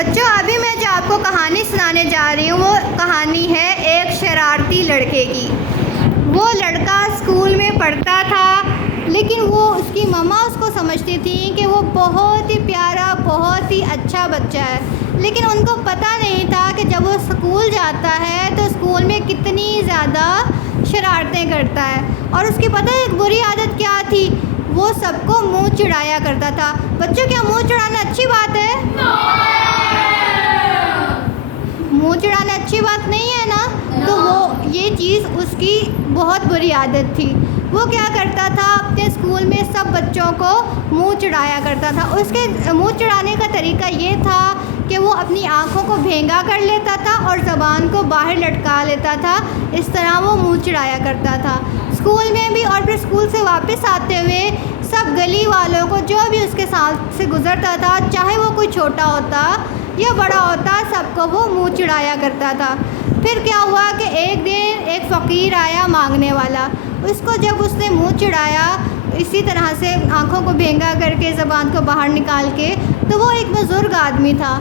بچوں ابھی میں جو آپ کو کہانی سنانے جا رہی ہوں وہ کہانی ہے ایک شرارتی لڑکے کی۔ وہ لڑکا اسکول میں پڑھتا تھا، لیکن وہ اس کی مما اس کو سمجھتی تھی کہ وہ بہت ہی پیارا، بہت ہی اچھا بچہ ہے، لیکن ان کو پتہ نہیں تھا کہ جب وہ اسکول جاتا ہے تو اسکول میں کتنی زیادہ شرارتیں کرتا ہے۔ اور اس کی پتہ ہے ایک بری عادت کیا تھی؟ وہ سب کو منہ چڑھایا کرتا تھا۔ بچوں کیا منہ چڑھانا اچھی بات ہے؟ منہ چڑھانا اچھی بات نہیں ہے نا؟ تو وہ یہ چیز اس کی بہت بری عادت تھی۔ وہ کیا کرتا تھا؟ اپنے اسکول میں سب بچوں کو منہ چڑھایا کرتا تھا۔ اس کے منہ چڑھانے کا طریقہ یہ تھا کہ وہ اپنی آنکھوں کو بھینگا کر لیتا تھا اور زبان کو باہر لٹکا لیتا تھا۔ اس طرح وہ منہ چڑھایا کرتا تھا اسکول میں بھی، اور پھر اسکول سے واپس آتے ہوئے سب گلی والوں کو جو بھی اس کے ساتھ سے گزرتا تھا، چاہے وہ کوئی چھوٹا ہوتا یا بڑا ہوتا، سب کو وہ منہ چڑھایا کرتا تھا۔ پھر کیا ہوا کہ ایک دن ایک فقیر آیا مانگنے والا۔ اس کو جب اس نے منہ چڑھایا اسی طرح سے آنکھوں کو بھینگا کر کے، زبان کو باہر نکال کے، تو وہ ایک بزرگ آدمی تھا۔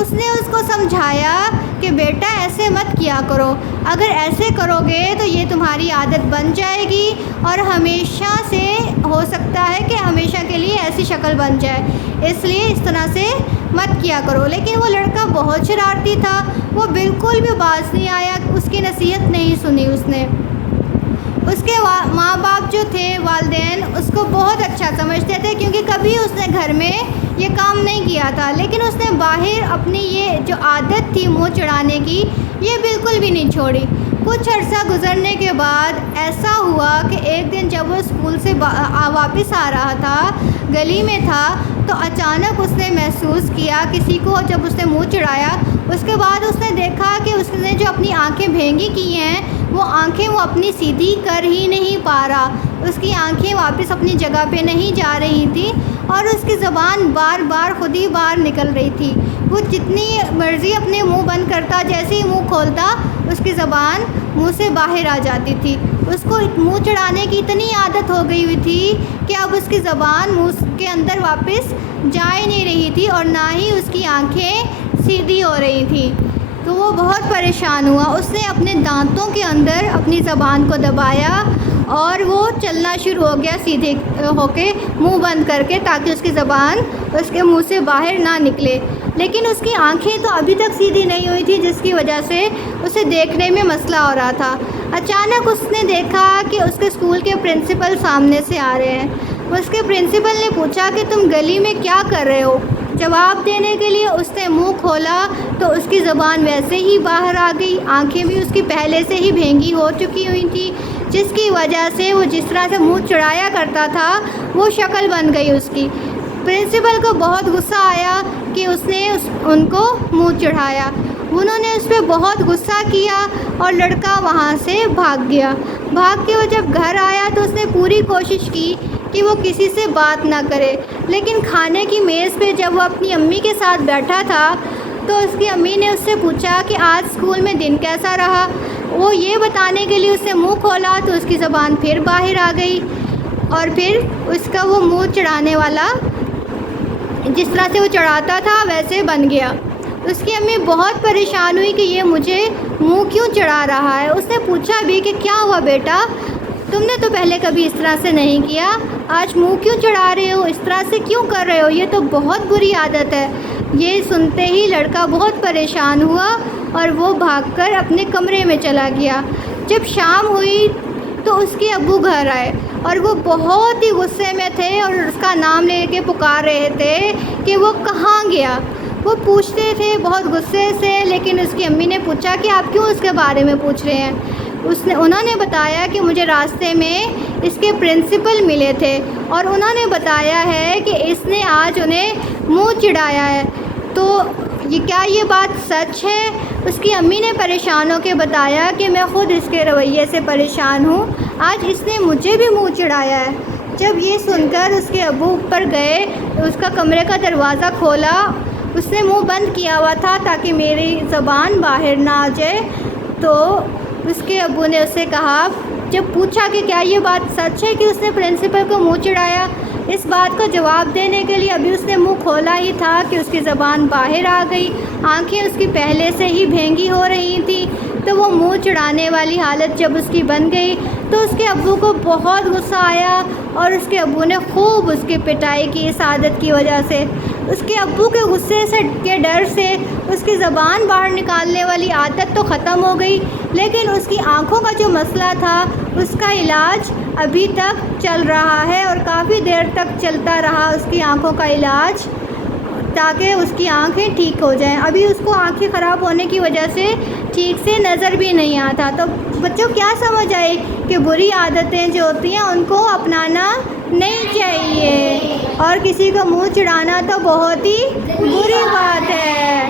اس نے اس کو سمجھایا کہ بیٹا ایسے مت کیا کرو، اگر ایسے کرو گے تو یہ تمہاری عادت بن جائے گی اور ہمیشہ سے ہو سکتا ہے کہ ہمیشہ کے لیے ایسی شکل بن جائے، اس لیے اس طرح سے مت کیا کرو۔ لیکن وہ لڑکا بہت شرارتی تھا، وہ بالکل بھی باز نہیں آیا، اس کی نصیحت نہیں سنی اس نے۔ اس کے ماں باپ جو تھے، والدین، اس کو بہت اچھا سمجھتے تھے کیونکہ کبھی اس نے گھر میں یہ کام نہیں کیا تھا، لیکن اس نے باہر اپنی یہ جو عادت تھی منہ چڑھانے کی، یہ بالکل بھی نہیں چھوڑی۔ کچھ عرصہ گزرنے کے بعد ایسا ہوا کہ ایک دن جب وہ اسکول سے واپس آ رہا تھا، گلی میں تھا، تو اچانک اس نے محسوس کیا کسی کو جب اس نے منہ چڑھایا، اس کے بعد اس نے دیکھا کہ اس نے جو اپنی آنکھیں بھینگی کی ہیں، وہ آنکھیں وہ اپنی سیدھی کر ہی نہیں پا رہا، اس کی آنکھیں واپس اپنی جگہ پہ نہیں جا رہی تھیں اور اس کی زبان بار بار خود ہی باہر نکل رہی تھی۔ وہ جتنی مرضی اپنے منہ بند کرتا، جیسے ہی منہ کھولتا اس کی زبان منہ سے باہر آ جاتی تھی۔ اس کو منہ چڑھانے کی اتنی عادت ہو گئی ہوئی تھی کہ اب اس کی زبان منہ کے اندر واپس جا ہی نہیں رہی تھی اور نہ ہی اس کی آنکھیں سیدھی ہو رہی تھیں۔ تو وہ بہت پریشان ہوا، اس نے اپنے دانتوں کے اندر اپنی زبان کو دبایا اور وہ چلنا شروع ہو گیا سیدھے ہو کے، منہ بند کر کے، تاکہ اس کی زبان اس کے منہ سے باہر نہ نکلے۔ لیکن اس کی آنکھیں تو ابھی تک سیدھی نہیں ہوئی تھی، جس کی وجہ سے اسے دیکھنے میں مسئلہ ہو رہا تھا۔ اچانک اس نے دیکھا کہ اس کے اسکول کے پرنسپل سامنے سے آ رہے ہیں۔ اس کے پرنسپل نے پوچھا کہ تم گلی میں کیا کر رہے ہو؟ جواب دینے کے لیے اس نے منہ کھولا تو اس کی زبان ویسے ہی باہر آ گئی، آنکھیں بھی اس کی پہلے سے ہی بھینگی ہو چکی ہوئی تھی، جس کی وجہ سے وہ جس طرح سے منہ چڑھایا کرتا تھا وہ شکل بن گئی اس کی۔ پرنسپل کو بہت غصہ آیا کہ اس نے ان کو منہ چڑھایا۔ انہوں نے اس پہ بہت غصہ کیا اور لڑکا وہاں سے بھاگ گیا۔ بھاگ کے وہ جب گھر آیا تو اس نے پوری کوشش کی کہ وہ کسی سے بات نہ کرے، لیکن کھانے کی میز پہ جب وہ اپنی امی کے ساتھ بیٹھا تھا تو اس کی امی نے اس سے پوچھا کہ آج اسکول میں دن کیسا رہا۔ وہ یہ بتانے کے لیے اس نے منہ کھولا تو اس کی زبان پھر باہر آ گئی اور پھر اس کا وہ منہ چڑھانے والا جس طرح سے وہ چڑھاتا تھا ویسے بن گیا۔ اس کی امی بہت پریشان ہوئی کہ یہ مجھے منہ کیوں چڑھا رہا ہے۔ اس نے پوچھا بھی کہ کیا ہوا بیٹا، تم نے تو پہلے کبھی اس طرح سے نہیں کیا، آج منہ کیوں چڑھا رہے ہو، اس طرح سے کیوں کر رہے ہو، یہ تو بہت بری عادت ہے۔ یہ سنتے ہی لڑکا بہت پریشان ہوا اور وہ بھاگ کر اپنے کمرے میں چلا گیا۔ جب شام ہوئی تو اس کے ابو گھر آئے اور وہ بہت ہی غصے میں تھے اور اس کا نام لے کے پکار رہے تھے کہ وہ کہاں گیا۔ وہ پوچھتے تھے بہت غصے سے، لیکن اس کی امی نے پوچھا کہ آپ کیوں اس کے بارے میں پوچھ رہے ہیں؟ انہوں نے بتایا کہ مجھے راستے میں اس کے پرنسپل ملے تھے اور انہوں نے بتایا ہے کہ اس نے آج انہیں منہ چڑھایا ہے، تو کیا یہ بات سچ ہے؟ اس کی امی نے پریشان ہو کے بتایا کہ میں خود اس کے رویے سے پریشان ہوں، آج اس نے مجھے بھی منہ چڑھایا ہے۔ جب یہ سن کر اس کے ابو اوپر گئے تو اس کا کمرے کا دروازہ کھولا، اس نے منہ بند کیا ہوا تھا تاکہ میری زبان باہر نہ آ جائے، تو اس کے ابو نے اس سے کہا، جب پوچھا کہ کیا یہ بات سچ ہے کہ اس نے پرنسپل کو منہ چڑھایا، اس بات کو جواب دینے کے لیے ابھی اس نے منہ کھولا ہی تھا کہ اس کی زبان باہر آ گئی، آنکھیں اس کی پہلے سے ہی بھینگی ہو رہی تھیں۔ تو وہ منہ چڑھانے والی حالت جب اس کی بن گئی تو اس کے ابو کو بہت غصہ آیا، اور اس کے ابو نے خوب اس کی پٹائی کی اس عادت کی وجہ سے۔ اس کے ابو کے غصے کے ڈر سے اس کی زبان باہر نکالنے والی عادت تو ختم ہو گئی، لیکن اس کی آنکھوں کا جو مسئلہ تھا اس کا علاج ابھی تک چل رہا ہے، اور کافی دیر تک چلتا رہا اس کی آنکھوں کا علاج، تاکہ اس کی آنکھیں ٹھیک ہو جائیں۔ ابھی اس کو آنکھیں خراب ہونے کی وجہ سے ٹھیک سے نظر بھی نہیں آتا۔ تو بچوں کیا سمجھ آئی کہ بری عادتیں جو ہوتی ہیں ان کو اپنانا نہیں چاہیے، اور کسی کو منہ چڑھانا تو بہت ہی بری بات ہے۔